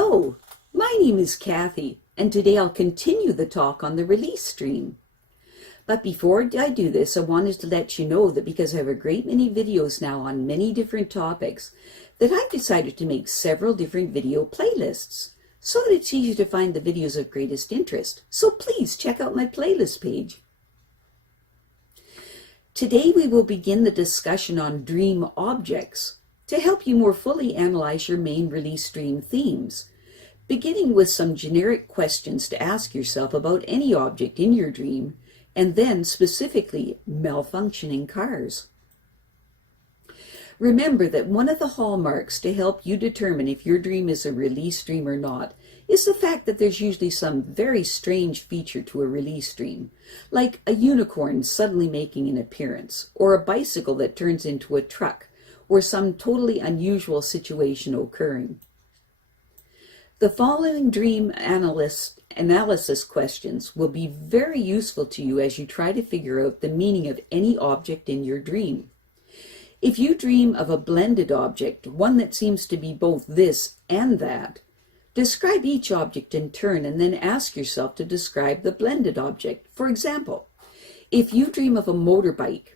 Hello, my name is Kathy, and today I'll continue the talk on the release stream. But before I do this, I wanted to let you know that because I have a great many videos now on many different topics, that I've decided to make several different video playlists so that it's easier to find the videos of greatest interest. So please check out my playlist page. Today we will begin the discussion on dream objects to help you more fully analyze your main release stream themes, beginning with some generic questions to ask yourself about any object in your dream, and then specifically malfunctioning cars. Remember that one of the hallmarks to help you determine if your dream is a release dream or not is the fact that there's usually some very strange feature to a release dream, like a unicorn suddenly making an appearance, or a bicycle that turns into a truck, or some totally unusual situation occurring. The following dream analysis questions will be very useful to you as you try to figure out the meaning of any object in your dream. If you dream of a blended object, one that seems to be both this and that, describe each object in turn and then ask yourself to describe the blended object. For example, if you dream of a motorbike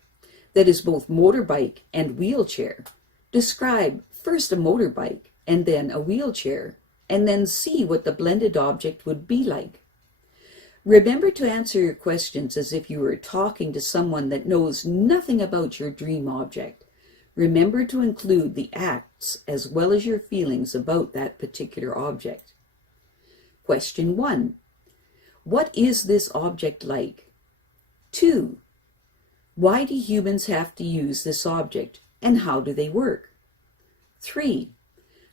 that is both motorbike and wheelchair, describe first a motorbike and then a wheelchair, and then see what the blended object would be like. Remember to answer your questions as if you were talking to someone that knows nothing about your dream object. Remember to include the acts as well as your feelings about that particular object. Question 1. What is this object like? 2. Why do humans have to use this object, and how do they work? 3.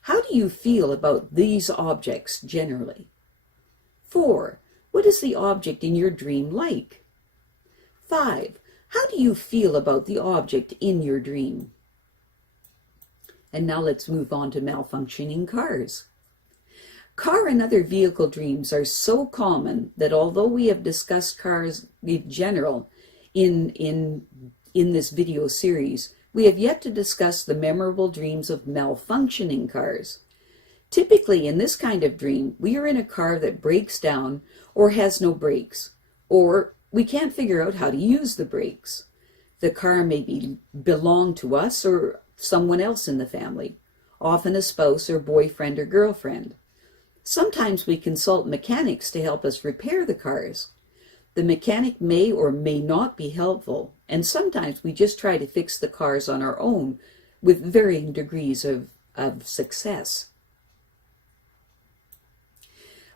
How do you feel about these objects generally? 4. What is the object in your dream like? 5. How do you feel about the object in your dream? And now let's move on to malfunctioning cars. Car and other vehicle dreams are so common that although we have discussed cars in general in this video series, we have yet to discuss the memorable dreams of malfunctioning cars. Typically, in this kind of dream, we are in a car that breaks down or has no brakes, or we can't figure out how to use the brakes. The car may belong to us or someone else in the family, often a spouse or boyfriend or girlfriend. Sometimes we consult mechanics to help us repair the cars. The mechanic may or may not be helpful, and sometimes we just try to fix the cars on our own with varying degrees of success.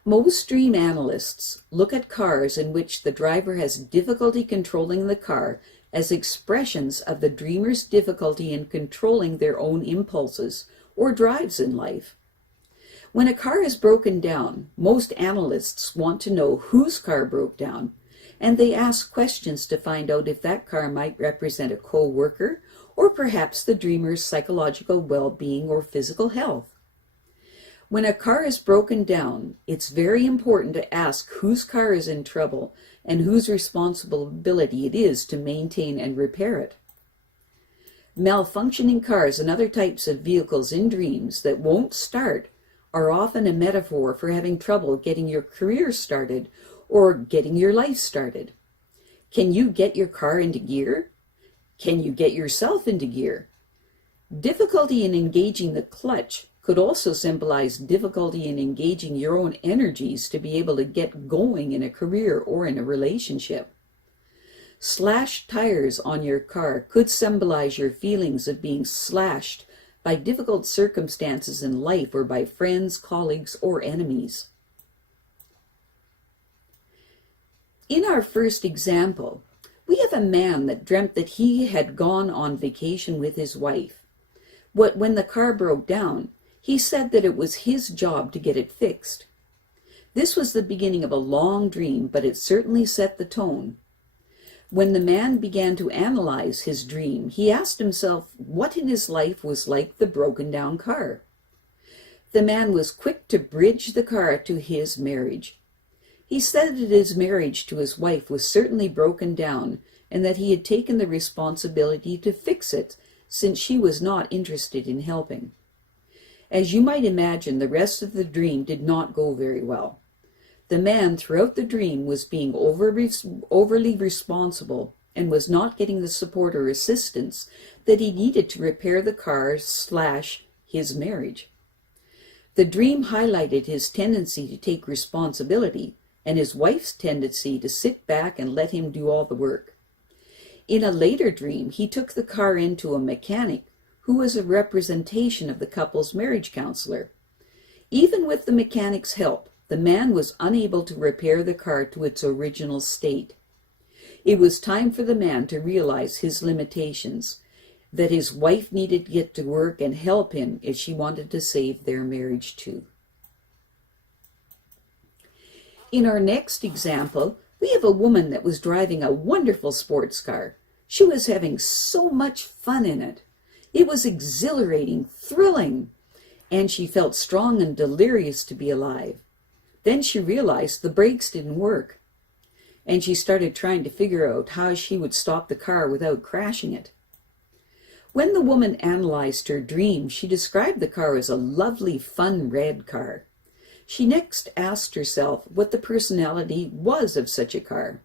Most dream analysts look at cars in which the driver has difficulty controlling the car as expressions of the dreamer's difficulty in controlling their own impulses or drives in life. When a car is broken down, most analysts want to know whose car broke down, and they ask questions to find out if that car might represent a co-worker or perhaps the dreamer's psychological well-being or physical health. When a car is broken down, it's very important to ask whose car is in trouble and whose responsibility it is to maintain and repair it. Malfunctioning cars and other types of vehicles in dreams that won't start are often a metaphor for having trouble getting your career started or getting your life started. Can you get your car into gear? Can you get yourself into gear? Difficulty in engaging the clutch could also symbolize difficulty in engaging your own energies to be able to get going in a career or in a relationship. Slashed tires on your car could symbolize your feelings of being slashed by difficult circumstances in life or by friends, colleagues, or enemies. In our first example, we have a man that dreamt that he had gone on vacation with his wife. When the car broke down, he said that it was his job to get it fixed. This was the beginning of a long dream, but it certainly set the tone. When the man began to analyze his dream, he asked himself what in his life was like the broken down car. The man was quick to bridge the car to his marriage. He said that his marriage to his wife was certainly broken down and that he had taken the responsibility to fix it since she was not interested in helping. As you might imagine, the rest of the dream did not go very well. The man throughout the dream was being overly responsible and was not getting the support or assistance that he needed to repair the car / his marriage. The dream highlighted his tendency to take responsibility and his wife's tendency to sit back and let him do all the work. In a later dream, he took the car into a mechanic who was a representation of the couple's marriage counselor. Even with the mechanic's help, the man was unable to repair the car to its original state. It was time for the man to realize his limitations, that his wife needed to get to work and help him if she wanted to save their marriage too. In our next example, we have a woman that was driving a wonderful sports car. She was having so much fun in it. It was exhilarating, thrilling, and she felt strong and delirious to be alive. Then she realized the brakes didn't work, and she started trying to figure out how she would stop the car without crashing it. When the woman analyzed her dream, she described the car as a lovely, fun red car. She next asked herself what the personality was of such a car.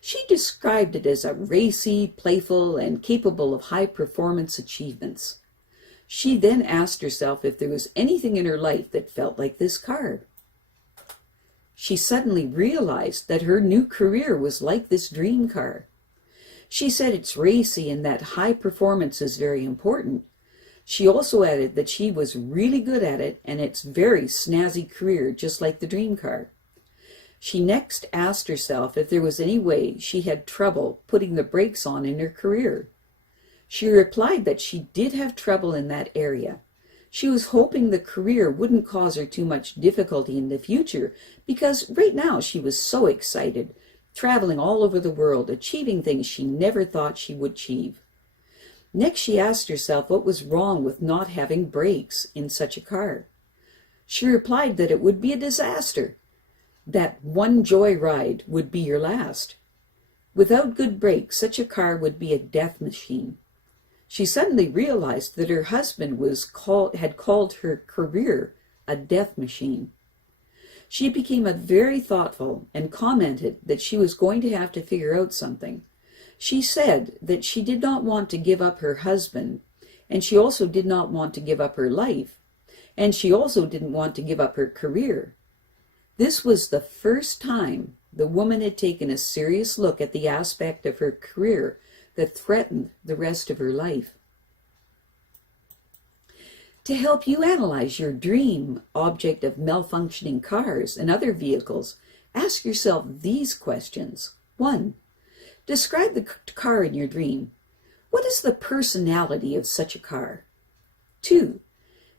She described it as a racy, playful, and capable of high-performance achievements. She then asked herself if there was anything in her life that felt like this car. She suddenly realized that her new career was like this dream car. She said it's racy and that high performance is very important. She also added that she was really good at it and it's very snazzy career, just like the dream car. She next asked herself if there was any way she had trouble putting the brakes on in her career. She replied that she did have trouble in that area. She was hoping the career wouldn't cause her too much difficulty in the future because right now she was so excited, traveling all over the world, achieving things she never thought she would achieve. Next, she asked herself what was wrong with not having brakes in such a car. She replied that it would be a disaster, that one joyride would be your last. Without good brakes, such a car would be a death machine. She suddenly realized that her husband had called her career a death machine. She became very thoughtful and commented that she was going to have to figure out something. She said that she did not want to give up her husband, and she also did not want to give up her life, and she also didn't want to give up her career. This was the first time the woman had taken a serious look at the aspect of her career that threatened the rest of her life. To help you analyze your dream object of malfunctioning cars and other vehicles, ask yourself these questions. 1. Describe the car in your dream. What is the personality of such a car? 2.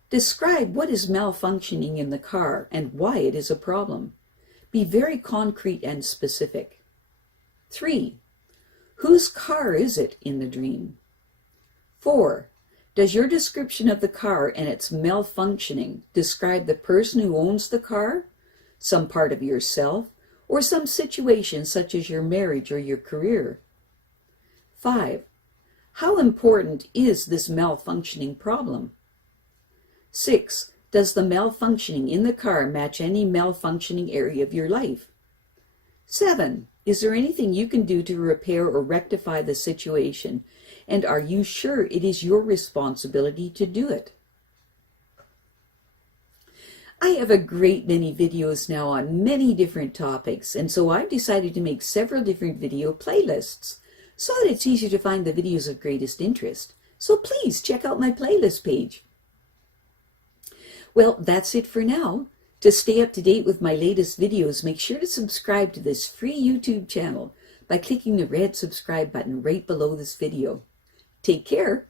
Describe what is malfunctioning in the car and why it is a problem. Be very concrete and specific. 3. Whose car is it in the dream? 4. Does your description of the car and its malfunctioning describe the person who owns the car, some part of yourself, or some situation such as your marriage or your career? 5. How important is this malfunctioning problem? 6. Does the malfunctioning in the car match any malfunctioning area of your life? 7. Is there anything you can do to repair or rectify the situation, and are you sure it is your responsibility to do it? I have a great many videos now on many different topics, and so I've decided to make several different video playlists so that it's easier to find the videos of greatest interest. So please check out my playlist page. Well, that's it for now. To stay up to date with my latest videos, make sure to subscribe to this free YouTube channel by clicking the red subscribe button right below this video. Take care.